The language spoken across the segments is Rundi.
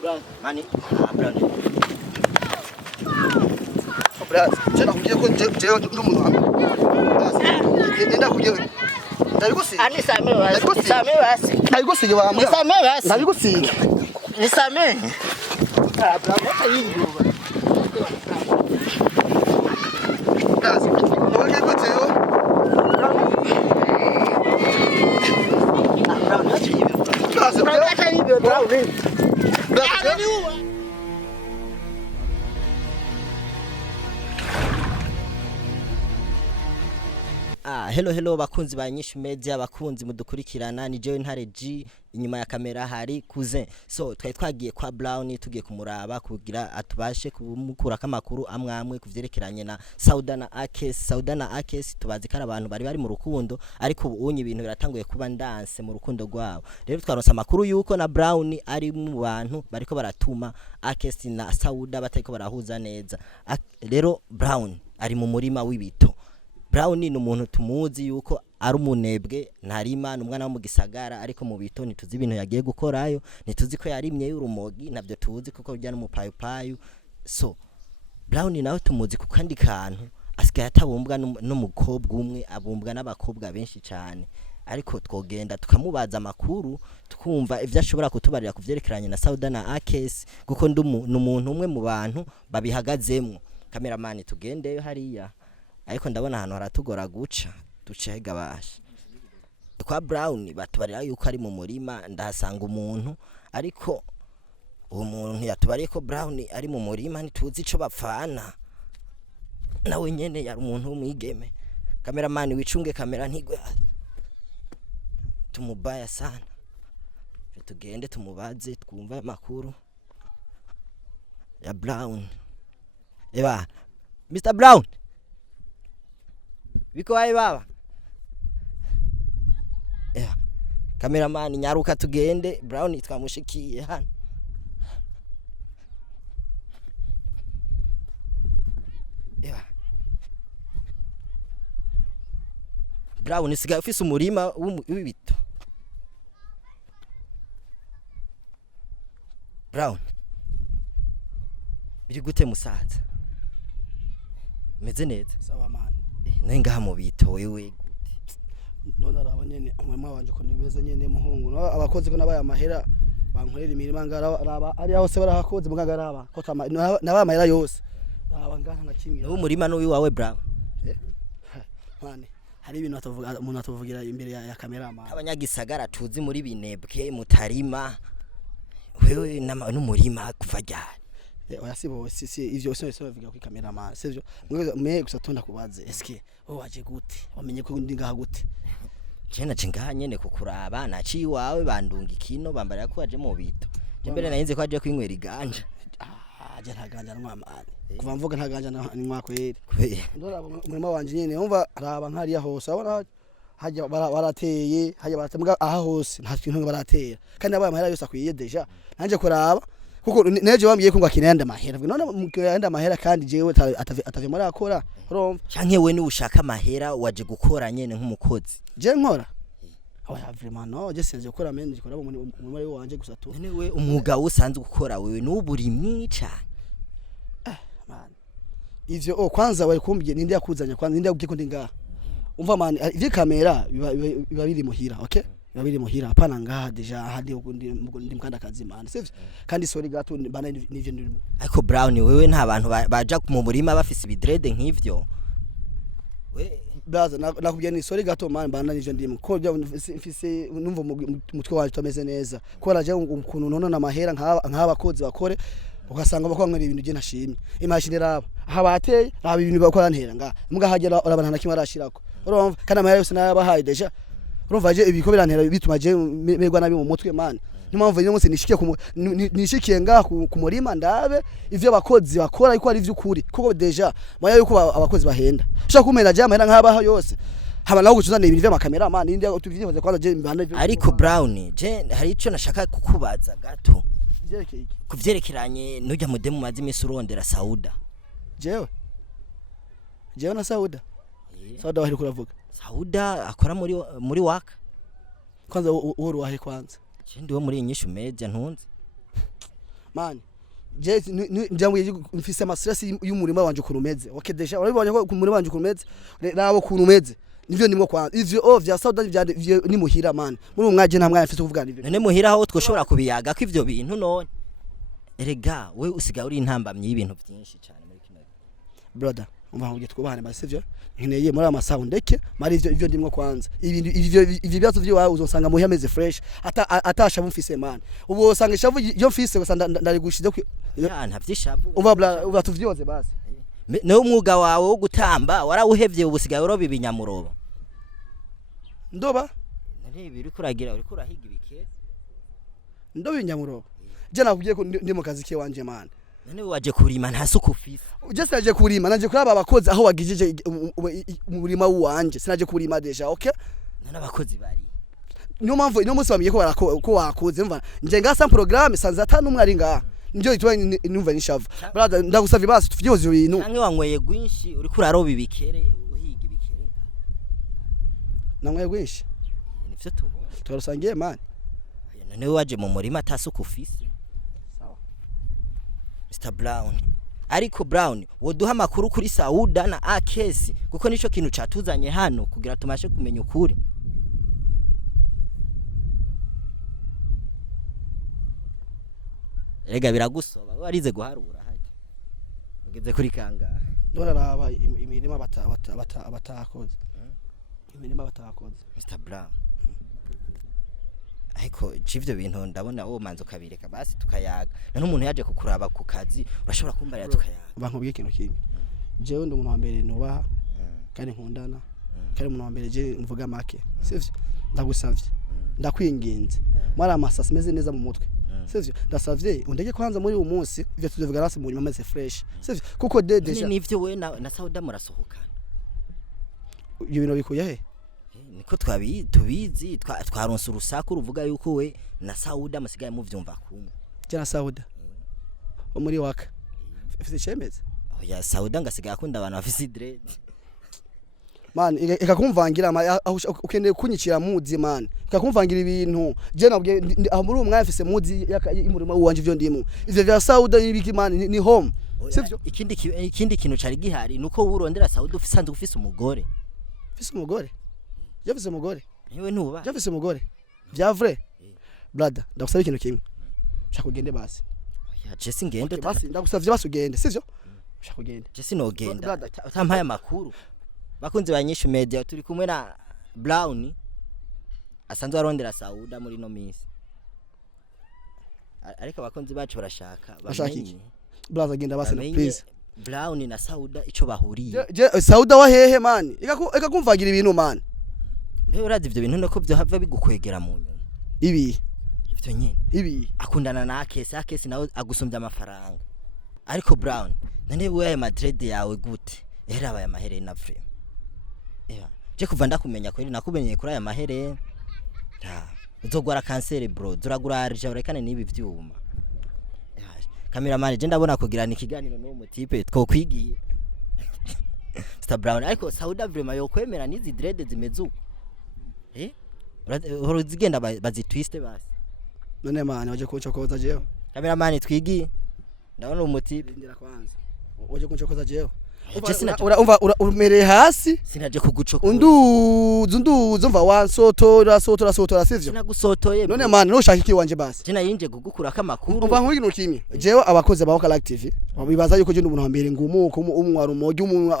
Brown, Mani, Brown. Brown, tena kuja kwa jeo ndumu wangu. Nenda kuja. Ndabigusi. Nisamee basi. Nisamee basi. Ndabigusi wa mbwa. Nisamee basi. Ndabigusi. Nisamee. Brown, hata yingi. Brown, ndio kwa jeo. Brown, acha hivyo. Brown, Acha hivyo Brown. Brown. Hello bakunzi ba Nyinshi Media, bakunzi mudukurikirana, ni Joe Ntare G, inyuma ya kamera hari Cousin. So twari twagiye kwa Brown tugiye kumuraba kugira atubashe kumukura kamakuru amwe kuvyerekeranye na Sauda na Akes. Sauda na Akes tubazi kara abantu bari mu rukundo, ariko ubunye ibintu biratanguye kuba ndanse mu rukundo rwabo. Rero twaronse amakuru yuko na Brown ari mu bantu bariko baratuma Akes na Sauda batariko barahuza neza. Rero Brown ari mu murima w'ibito. Brown ni umuntu tumuzi yuko ari umunebwe, ntarima n'umwana wo mu gisagara, ariko mu bito ntituzi ibintu yagiye gukorayo, ntituzi ko yarimye y'urumogi, nabyo tuzi kuko bijya no mu payu. So Brown nawe tumuzi ku kandi kantu asigaye atabumbwa n'umukobwa umwe, abumbwa n'abakobwa benshi cyane. Ariko twogenda tukamubaza amakuru tukumva ivyo ashobora kutubarira kuvyerekeranye na Sauda na Akes, kuko n'umuntu umwe mu bantu babihagazemwo. Cameraman tugendeyo hariya, ariko ndabona ahantu haratugora guca ducega basha. Kwa Brown batubarira yuko ari mu murima, ndahasanga umuntu, ariko uwo muntu yatubariye ko Brown ari mu murima ntituzi ico bapfana. Nawe nyene yari umuntu w'umwigeme. Cameraman wicunge kamera ntigwe tumubaya sana. Tugende tumubaze twumva amakuru ya Brown. Eba Mr. Brown, biko wae baba? Cameraman nyaruka tugende, Brown twamushikiye hano. Brown sigaye ufise umurima w'ibito. Brown, biri gute musaza? Meze neza? Sawa man. Nenga mu bito wewe gute? None araba nyene umwema wanje ko nibeze nyene muhungu. No abakozi ko nabaye amahera bankorera imirima ngaraba ari aho se barahakoze mugagaraba ko nabaye amahera yose. Naba ngana na kimwe. Ubu murima no wiwawe Brown? Mane hari ibintu atovuga umuntu atovugira imbere ya cameraman. Abanyagisagara tuzi muri binebwe mutarima. Wewe n'umurima kuva ryari? Oya sibo si ivyo so bivuga ku cameraman. Sivyo mwe gusa tonda kubaze. Eske waje gute? Wamenye ko ndi ngaha gute? Jena cinga nyene kukuraba naci wawe bandunga ikino bambara ko waje mu bito. Imbere nahinze ko waje kwinywera iganja. Aje ntaganja n'amamani. Kuva mvuga ntaganja n'imwa kweri. Ndora umurima wanje nyene umva araba nkariya hose. Abona haje barateye, haje baratemga aha hose nta kintu baratera. Kandi abaye amahera yose akwiye deja. Nanje kuraba kuko neje bambwiye ko ngakinenda amahera. None mukenda amahera kandi jewe atave muri akora. Urumva? Canke we ni ushaka amahera waje gukora nyene nk'umukozi. Je nkora? Oya vraiment no, je senze gukora mende gikora mu muri wanje gusa tu. None we umwuga usanzwe gukora wewe n'uburimyi cyane. Man. Ivyo kwanza wari kumbye ninde yakuzanya kwanza ninde yakugiko ndi ngaha. Umva man ivyo kamera biba biri muhira, okay? Biba biri muhira apana ngaha deja hadi ndi mukanda kazi man. Sivyo? Kandi sorry gato bana nivyo ndi. Ariko Brown wewe nta bantu baja mu murima bafise ibidrede nk'ivyo. We Braza nakubye ni sorry gato man bana nivyo ndi. Ko mfise numva mutwe waje tumeze neza. Ko raje ukuntu none na mahera nk'abakozi bakore ugasanga bakwangera ibintu je nashimye. Imashini raba aha bateye raba ibintu bakora ntera nga muga hagera urabana na kimwe arashirako. Urumva kana mahera yose nabahaye deja. Urumva je ibiko birantera bituma je merwa nabi mu mutwe man. Nimpamvu rero ngo nishikiye nga ku murima ndabe ivyo abakozi bakora ariko ari vy'ukuri kuko deja maya yuko abakozi bahenda. Ushaka kumera je amahera nk'abaha yose. Haba naho gucuzana ibintu vy'amakamera man indi tuvyivuze kwanza je mbana. Ariko Brown je hari ico nashaka kukubaza gato. Jerekeye kuvyerekeranye nujya mudemu mazi imisi urondera Sauda. Jewe na Sauda. Sauda wahiri kuravuga. Sauda akora muri waka. Kwanza uwo wahiri kwanza. Ndi wo muri Nyinshi Media ntunze. man je njamwe mfise ama stress y'umurima wanje kurumeze okay deja urabibonye ko umurima wanje kurumeze nabo kurumeze nivyo ndimo kwa ivyo vya Sauda ni muhira man muri umwaje nta mwanya mfise kuvugana ivyo none muhira aho twoshobora kubiyaga ko ivyo bintu none erega we usiga uri intambamye y'ibintu byinshi cyane muri kino brother umva ngo twubahane basi sivyo nkeneye muri ama ndeke mari ivyo ndimo kwanza ibintu ivyo byazo vyo wawe uzosanga muhira meze fresh atasha mufise man ubu usanga ishavu yo mfise gusa ndari gushize nta vyishavu uva tuvyoze basi ne umwuga wawe wo gutamba warawuhevye ubusigaye uroba ibinyamurobo ndoba nari biri kuragira uri kurahiga ibikeze ndoba ibinyamurobo je nakugiye ko ndi mu kazi ke wanje man none waje kurima nta suku ufise just naje kurima naje kuraba abakozi aho wagijije umurima wanje sinaje kurima deja okay none abakozi bari niyo mpamvu ino munsi bamiye ko wakoze mva nje ngasa programme sanza atanu umwe ari ngaha njyo itwa numva nishavu brother ndagusavye basi tuvyoze ibintu canke wanyweye gwinshi uri kuraroba ibikere uhiga ibikere nanyweye gwinshi nivyo tubona twarusangiye man none waje mu murima atasuku ufise sawa Mr Brown ariko Brown woduha makuru kuri Sauda na Akesi kuko nico kintu catuzanye hano kugira tumashe kumenya ukuri Erega biragusoba warize guharura haje ugeze kuri kangahe ndoraraba imirima batakoze imirima batakoze Mr Brown ariko civyo bintu ndabona wo manzo kabireka basi tukayaga none umuntu yaje kukuraba ku kazi urashobora kumbarira tukayaga bankubwiye ikintu kimwe jewe ndi umuntu wa mbere nubaha kandi nkundana kandi umuntu wa mbere je mvuga make sivyo ndagusavye ndakwinginze mara amasasi meze neza mu mutwe sivyo ndasavye undeke kwanza muri uyu munsi ivyo tuzovuga rasi mu nyuma meze fresh sivyo kuko deja nivyo we na Sauda murasohokana ibyo bintu bikuye he niko tubizi twaronse urusaku ruvuga yuko we na Sauda musigaye muvyumva kumwe je na Sauda muri waka ufite chemeze oya Sauda ngasigaye akunda abantu bafise dread man ikakumvangira ukende kunyicira muzi man ikakumvangira ibintu je nabwe muri umwe afise muzi y'umurimo wanje ivyo ndimo ivyo vya Sauda ibiki man ni home sivyo ikindi kintu cari gihari nuko urondera Sauda ufisanzwe ufise umugore Jafise umugore niwe ntuba Jafise umugore vya vrai brother ndagusaba ikintu kimwe ushaka ugende basi oya Jesse ngende basi ndagusavye basi ugende sivyo ushaka ugende Jesse no genda utampaye amakuru bakunze banyishu media turi kumwe na Brown asanzwe arondera Sauda muri no minsi ariko abakunzi bacu barashaka bamenye brother genda basi please Brown na Sauda ico bahuriye je Sauda wa hehe man ikakumvagira ibintu man mbe urazi ivyo bintu nako byo have bigukwegera mu nyuma ibi ivyo nyene ibi akundana na Akesi nawe agusumbya amafaranga ariko Brown none wewe Madrid yawe gute yarabaye amahere na frame je kuva ndakumenya kweri nakumenye kuri aya mahere uzogwara kanseri bro duragura arja urekane nibi vyuma cameraman je ndabona kugirana ikiganiro no mutipe twokwigiye Mr Brown ariko Sauda vraiment yo kwemera nizi dread zimezuko horo zigenda bazitwiste basi none man waje kuncokoza jewe cameraman twigiye ndabona umutipe ndira kwanza waje kuncokoza jewe umereye hasi sinaje kugucokoza unduza mva wansotora sivyo sinagusotoye none man no shaka iki wanje basi je nayinje kugukura kamakuru umva nk'ibintu kimwe jewe abakoze ba Local TV bibaza yuko je n'umuntu hambere ngumuko umwaro umoje umuntu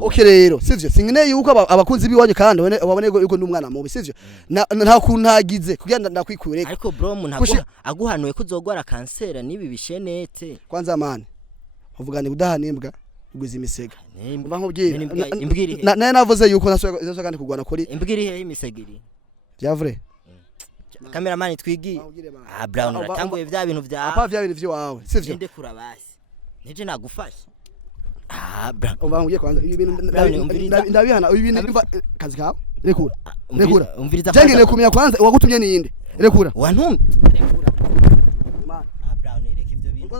okay rero sivyo singine yuko abakunzi biwanje kandi babone yuko n'umwana mubi sivyo nta kuntagize kugira ndakwikure ariko bro umuntu aguhanuye kuzogwara kansera nibi bishenete kwanza man uvugane udahanimbwa uguza imisega umva nkubwira naye navuze yuko naso kandi kugwana kuri imbwiri he imisegiri vya vrai cameraman twigi Brown uratanguye vya bintu vya apa vya bintu vyawe sivyo nde kurabasi nije nagufasha Brown umva nkubwiye kwanza ibi bintu ndabihana ibi bintu kazi kawe rekura umviriza jengene kumenya kwanza wagutumye ninde rekura wantumye rekura Brown reka ivyo bintu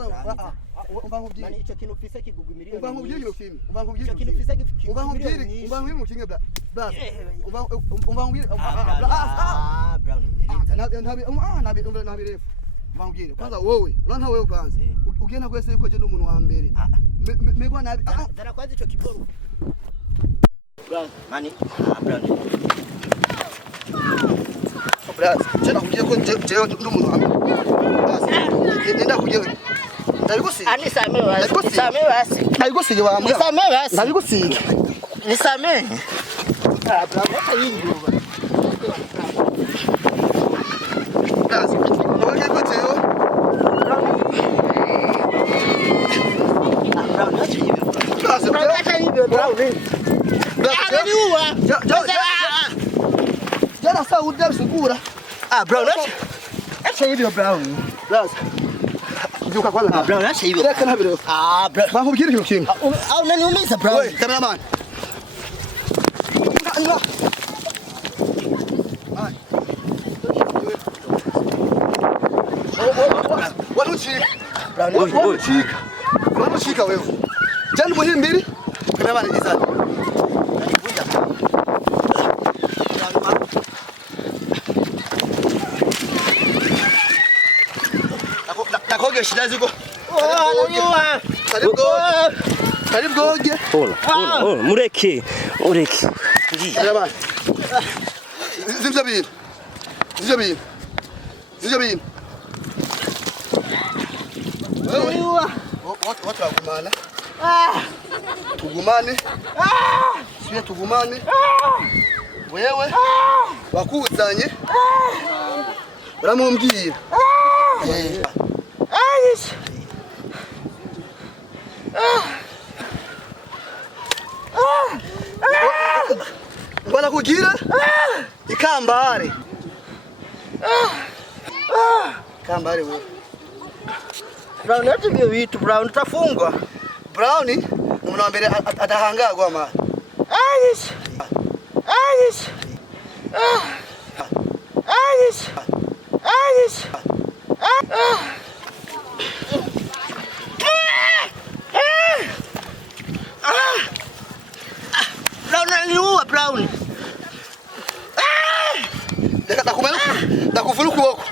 umva nkubwire ico kintu ufise kigugu miliyoni umva nkubwire iyo film umva nkubwire ico kintu ufise umva nkubwire mu kinge bla umva nkubwire Brown nabi refu Vangire. Kwanza wewe, unaona wewe kwanza. Ukienda kwese yuko je n'umuntu wa mbere. Megwa nabi. Dara kwanza ico kiporo. Brown, mani. Brown. Brown, tena kugiye ko je n'umuntu wa mbere. Nenda kugiye. Ndabigusiga. Nisamee basi. Nisamee basi. Ndabigusiga wa mbwa. Nisamee basi. Ndabigusiga. Nisamee. Brown, ayinduba. Kazi. Ndoke ko teo. Brown, acha hivyo. Kazi. Acha hivyo Brown. Ananiua. Jana saa uda msukura. Brown, acha hivyo Brown. Kazi. Juka kwanza. Brown, acha hivyo. Reka na video. Brown. Bakubwira ikintu kimwe. Au unaniumiza Brown. Wewe, cameraman. Wanuchika wewe. Jani muhimbiri. Cameraman izani. Nakoge shida ziko. Ananiua. Karibu goge. Hola, mureke. Cameraman. Zimzabin. Wewe. Watu wagumana. Tugumane. Sio tugumane. Wewe. Wakuzanye. Baramumbwira. Bwana kugira ikambare. Kambare wewe. Brown, acha hivyo vitu Brown, utafungwa. Brown ni umuntu wa mbere atahangagwa ama. Brown ananiua Brown. Ndakufunuka ukuboko.